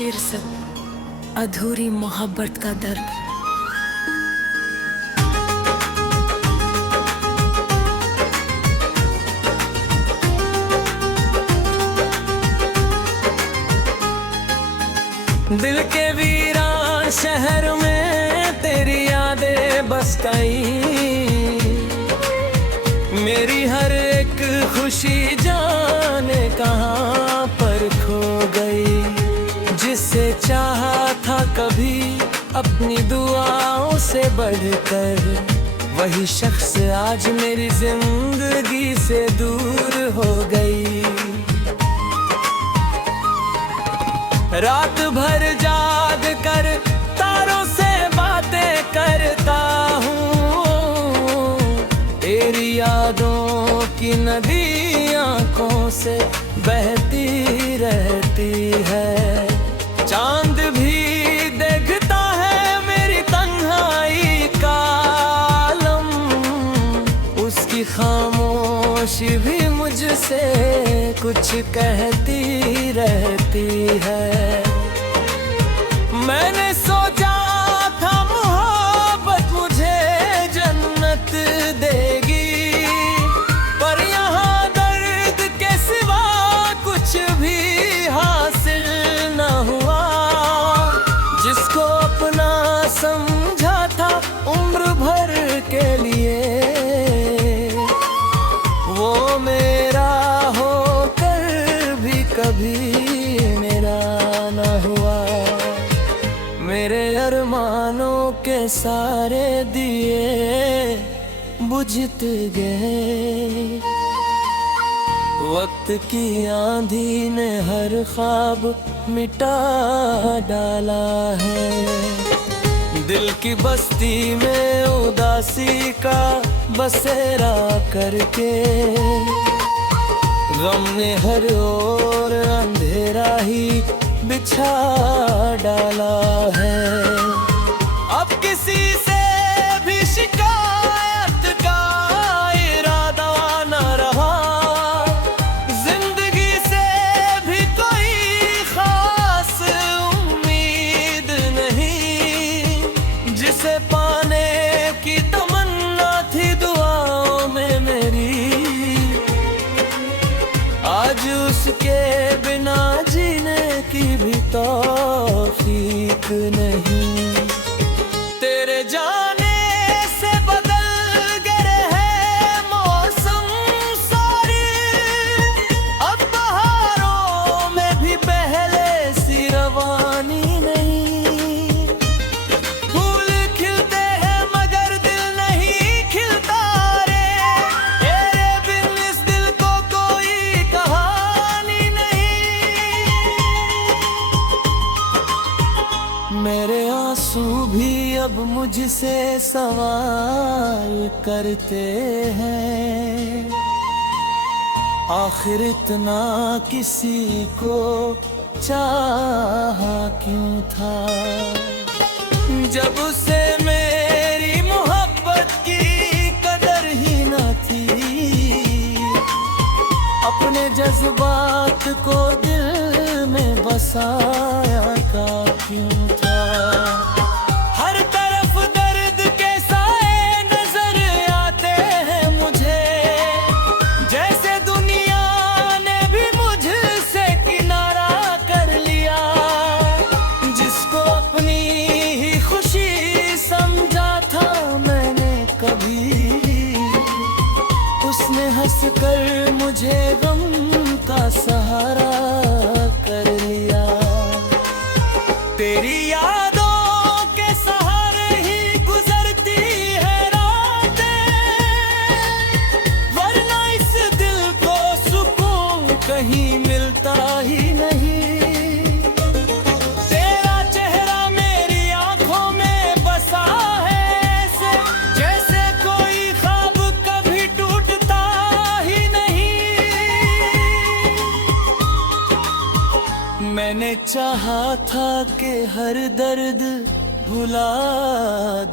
शेर सब अधूरी मोहब्बत का दर्द। दिल के वीरान शहर में तेरी यादें बस गई। मेरी हर एक खुशी जाने कहाँ पर खो गई। जिसे चाहा था कभी अपनी दुआओं से बढ़कर, वही शख्स आज मेरी जिंदगी से दूर हो गई। रात भर जाग कर तारों से बातें करता हूँ। तेरी यादों की नदी आंखों से बहती रहती है। चांद भी देखता है मेरी तन्हाई का आलम। उसकी खामोशी भी मुझसे कुछ कहती रहती है। मैंने सोचा था मोहब्बत मुझे जन्नत देगी, पर यहाँ दर्द के सिवा कुछ भी हासिल न हुआ। जिसको अपना समझा था उम्र भर के लिए, वो मेरा होकर भी कभी मेरा न हुआ। मेरे अरमानों के सारे दिए बुझते गए। वक्त की आंधी ने हर ख्वाब मिटा डाला है। दिल की बस्ती में उदासी का बसेरा करके, गम ने हर ओर अंधेरा ही बिछा डाला है। अब किसी से भी शिकायत का इरादा न रहा। जिंदगी से भी कोई खास उम्मीद नहीं। जिसे पाने की तमन्ना थी दुआओं में मेरी, आज उसके बिना जीने की भी तौफीक नहीं। तेरे जाने से बदल गए हैं मौसम सारे। अब बहारों में भी पहले सी रवानी नहीं। फूल खिलते हैं मगर दिल नहीं खिलता रे। तेरे बिन इस दिल को कोई कहानी नहीं। मेरे आंसू भी अब मुझसे सवाल करते हैं, आखिर इतना किसी को चाहा क्यों था। जब उसे मेरी मोहब्बत की कदर ही न थी, अपने जज्बात को दिल में बसाया का क्यों था। हर तरफ दर्द के साए नजर आते हैं मुझे, जैसे दुनिया ने भी मुझसे किनारा कर लिया। जिसको अपनी ही खुशी समझा था मैंने कभी, उसने हंसकर मुझे गम का सहारा कर लिया। तेरी यादों के सहारे ही गुजरती है रातें, वरना इस दिल को सुकून कहीं मिलता ही नहीं। तेरा चेहरा मेरी आंखों में बसा है ऐसे, जैसे कोई ख्वाब कभी टूटता ही नहीं। मैंने चाहा था कि हर दर्द भुला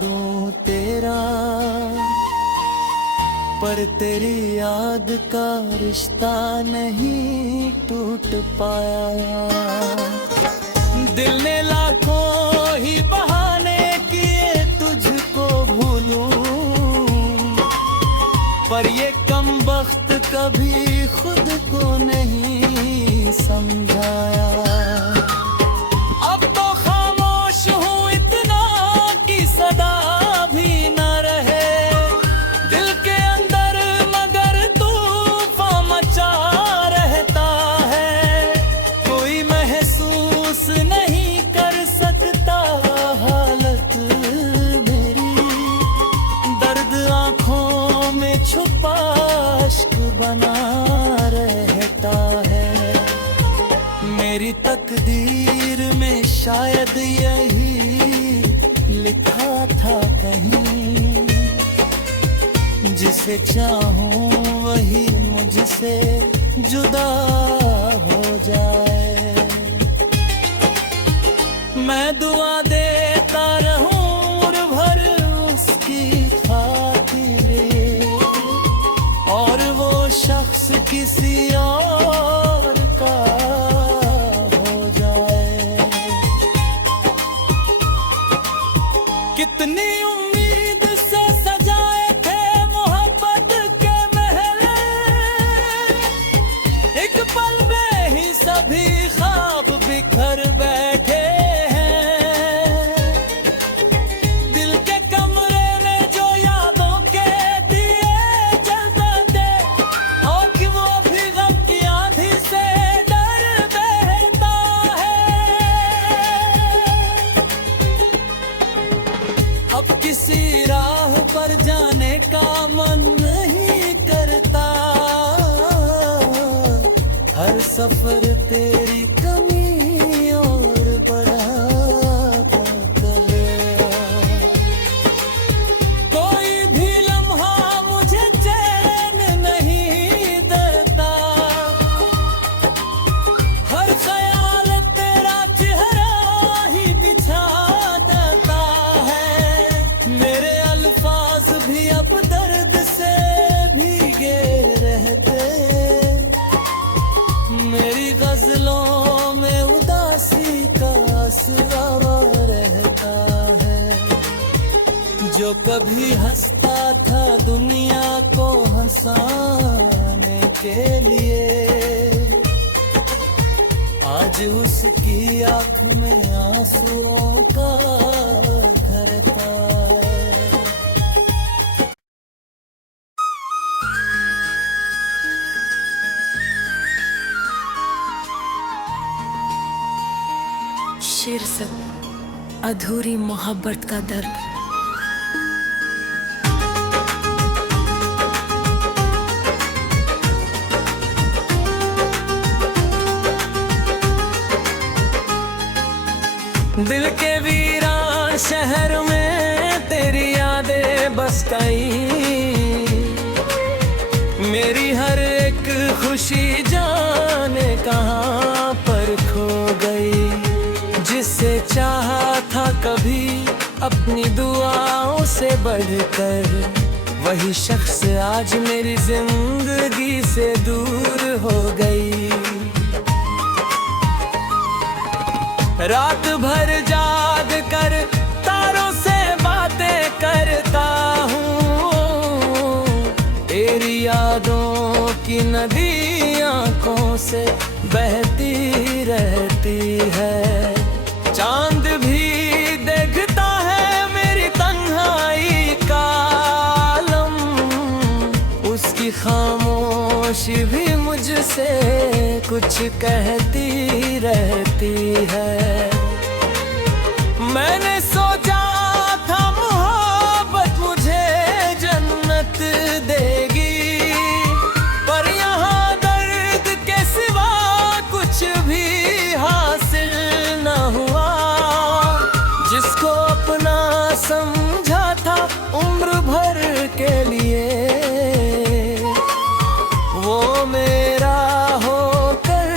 दूं तेरा, पर तेरी याद का रिश्ता नहीं टूट पाया। दिल ने लाखों ही बहाने किए तुझको भूलूं, पर ये कमबख्त कभी खुद को नहीं समझाया। अब तो खामोश हूँ इतना कि सदा भी न रहे दिल के अंदर, मगर तूफान मचा रहता है। कोई महसूस नहीं कर सकता हालत मेरी, दर्द आँखों में छुपा अश्क बना रहता है। मेरी तकदीर में शायद यही लिखा था कहीं, जिसे चाहूं वही मुझसे जुदा हो जाए। मैं दुआ देता रहूं उम्र भर उसकी खातिर, और वो शख्स किसी और का हो जाए। कितनी उम्मीद से सजाए थे मोहब्बत के महल, एक पल में ही सभी ख्वाब बिखर बैठे हैं। दिल के कमरे में जो यादों के दिए जलते, और कि वो भी गम की आंधी से डर बहता है। अब किसी राह पर जाने का मन नहीं करता, हर सफर तेरी कमी और बढ़ाता गया। कोई भी लम्हा मुझे चैन नहीं देता, हर ख्याल तेरा चेहरा ही बिछा देता है। मेरे अल्फाज भी अब दर्द से भीगे रहते, मेरी गजलों में उदासी का असरा रहता है। जो कभी हंसता था दुनिया को हंसाने के लिए, आज उसकी आँख में आंसुओं का धरता है। शीर्षक अधूरी मोहब्बत का दर्द। दिल के वीरान शहर में तेरी यादें बस गई, मेरी हर एक खुशी जाने कहाँ पर खो गई। जिसे चाहा था कभी अपनी दुआओं से बढ़कर, वही शख्स आज मेरी जिंदगी से दूर हो गई। रात भर जाग कर तारों से बातें करता हूँ, तेरी यादों की नदी आँखों से बहती रहती है। चांद भी देखता है मेरी तन्हाई का आलम, उसकी खामोशी भी मुझसे कुछ कहती रहती है। मैंने सोचा था मोहब्बत मुझे जन्नत देगी, पर यहाँ दर्द के सिवा कुछ भी हासिल न हुआ। जिसको अपना समझा था उम्र भर के लिए, वो मेरा होकर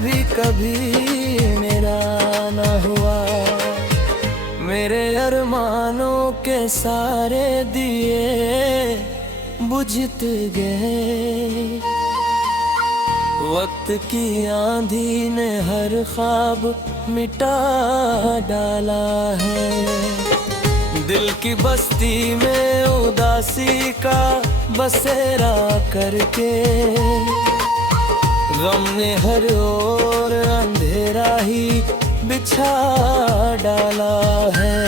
भी कभी मेरा न हुआ। मेरे अरमानों के सारे दिए बुझत गए, वक्त की आंधी ने हर ख्वाब मिटा डाला है। दिल की बस्ती में उदासी का बसेरा करके गम ने हर ओर अंधेरा ही बिछा डाला है।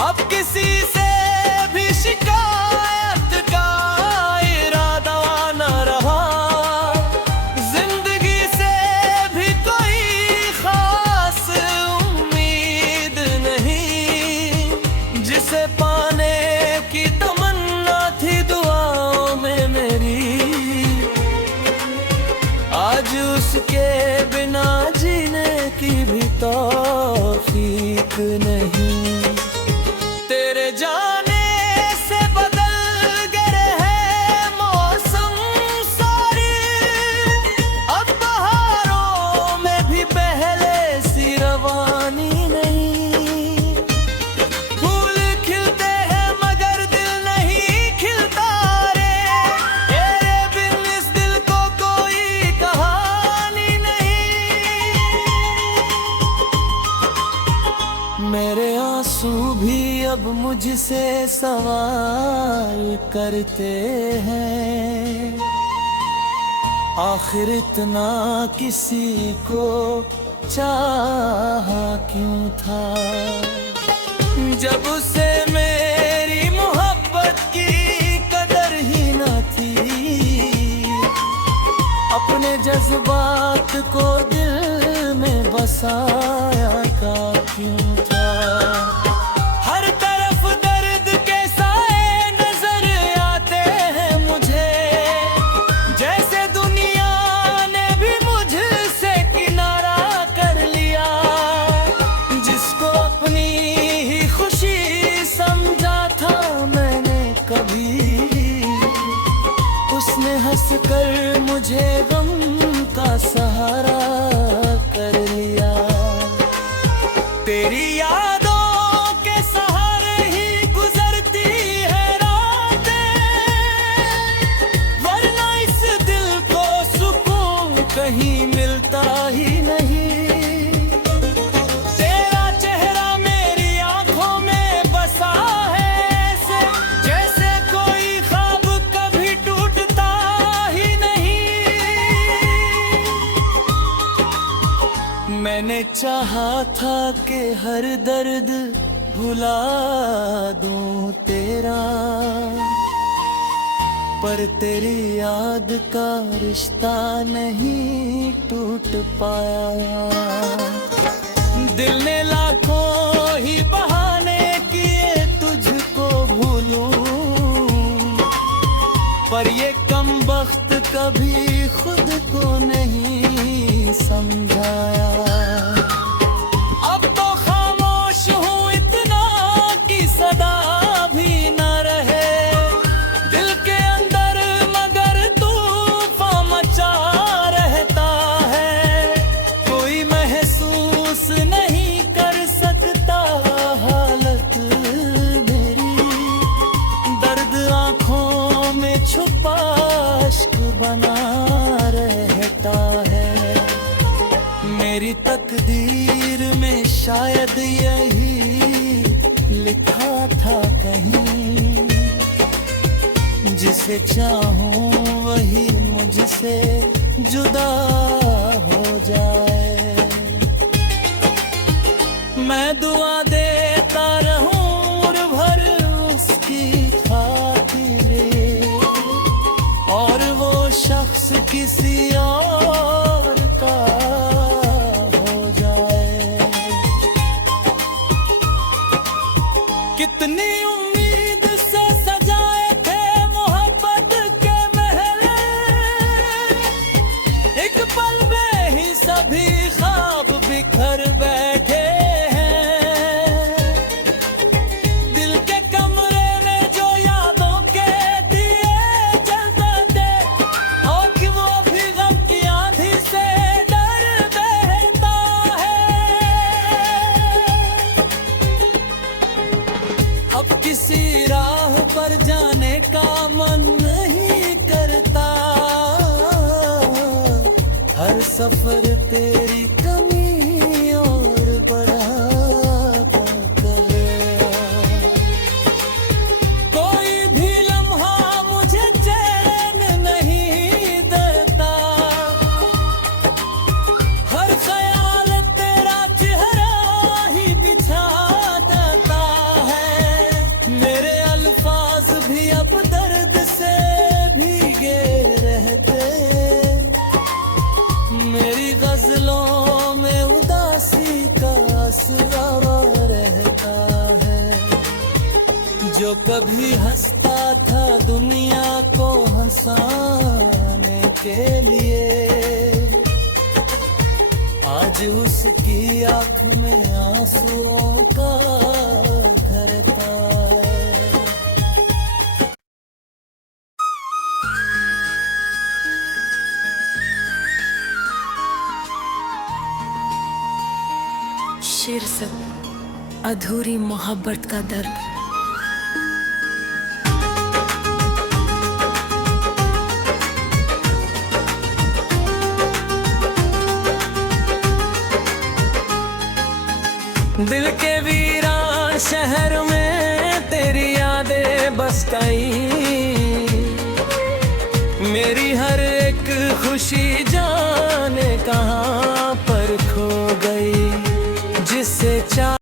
अब किसी से भी शिकायत का इरादा न रहा, जिंदगी से भी कोई खास उम्मीद नहीं। जिसे पाने की तमन्ना थी दुआओं में मेरी, आज उसके बिना जीने की भी तौफीक नहीं। तेरे जाने से बदल गए हैं मौसम सारे, अब बहारों में भी पहले सी रवानी नहीं। फूल खिलते हैं मगर दिल नहीं खिलता रे, तेरे बिन इस दिल को कोई कहानी नहीं। मेरे आंसू भी अब मुझसे सवाल करते हैं, आखिर इतना किसी को चाहा क्यों था। जब उसे मेरी मोहब्बत की कदर ही न थी, अपने जज्बात को दिल में बसाया का क्यों था। हर तरफ दर्द के साए नजर आते हैं मुझे, जैसे दुनिया ने भी मुझसे किनारा कर लिया। जिसको अपनी ही खुशी समझा था मैंने कभी, उसने हंसकर मुझे गम का सहारा कर लिया। तेरी यादों के सहारे ही गुजरती है रातें, वरना इस दिल को सुकून कहीं मिलता ही नहीं। तेरा चेहरा मेरी आंखों में बसा है ऐसे, जैसे कोई ख्वाब कभी टूटता ही नहीं। मैंने चाहा था कि हर दर्द भुला दूं तेरा, पर तेरी याद का रिश्ता नहीं टूट पाया। दिल ने लाखों ही बहाने किए तुझको भूलूं, पर ये कमबख्त कभी खुद को नहीं समझाया। अब तो खामोश हूँ इतना कि सदा भी न रहे दिल के अंदर, मगर तूफान मचा रहता है। कोई महसूस नहीं कर सकता हालत मेरी, दर्द आंखों में छुपा अश्क बना रहता है। मेरी तकदीर में शायद यही लिखा था कहीं, जिसे चाहूं वही मुझसे जुदा हो जाए। मैं दुआ देता रहूं उम्र भर उसकी खातिर, और वो शख्स किसी और का हो जाए। कितनी उम्मीद से सजाए थे मोहब्बत के महल, एक पल में ही सभी ख्वाब बिखर बैठे हैं। दिल के कमरे में जो यादों के दिए जलते थे, और कि वो भी गम की आंधी से डर बहता है। अब किसी राह पर जाने का मन नहीं करता, हर सफर तेरी कमियों कभी हंसता था दुनिया को हंसाने के लिए, आज उसकी आंख में आंसुओं का धरता। शीर्षक अधूरी मोहब्बत का दर्द। दिल के वीरान शहर में तेरी यादें बस गई,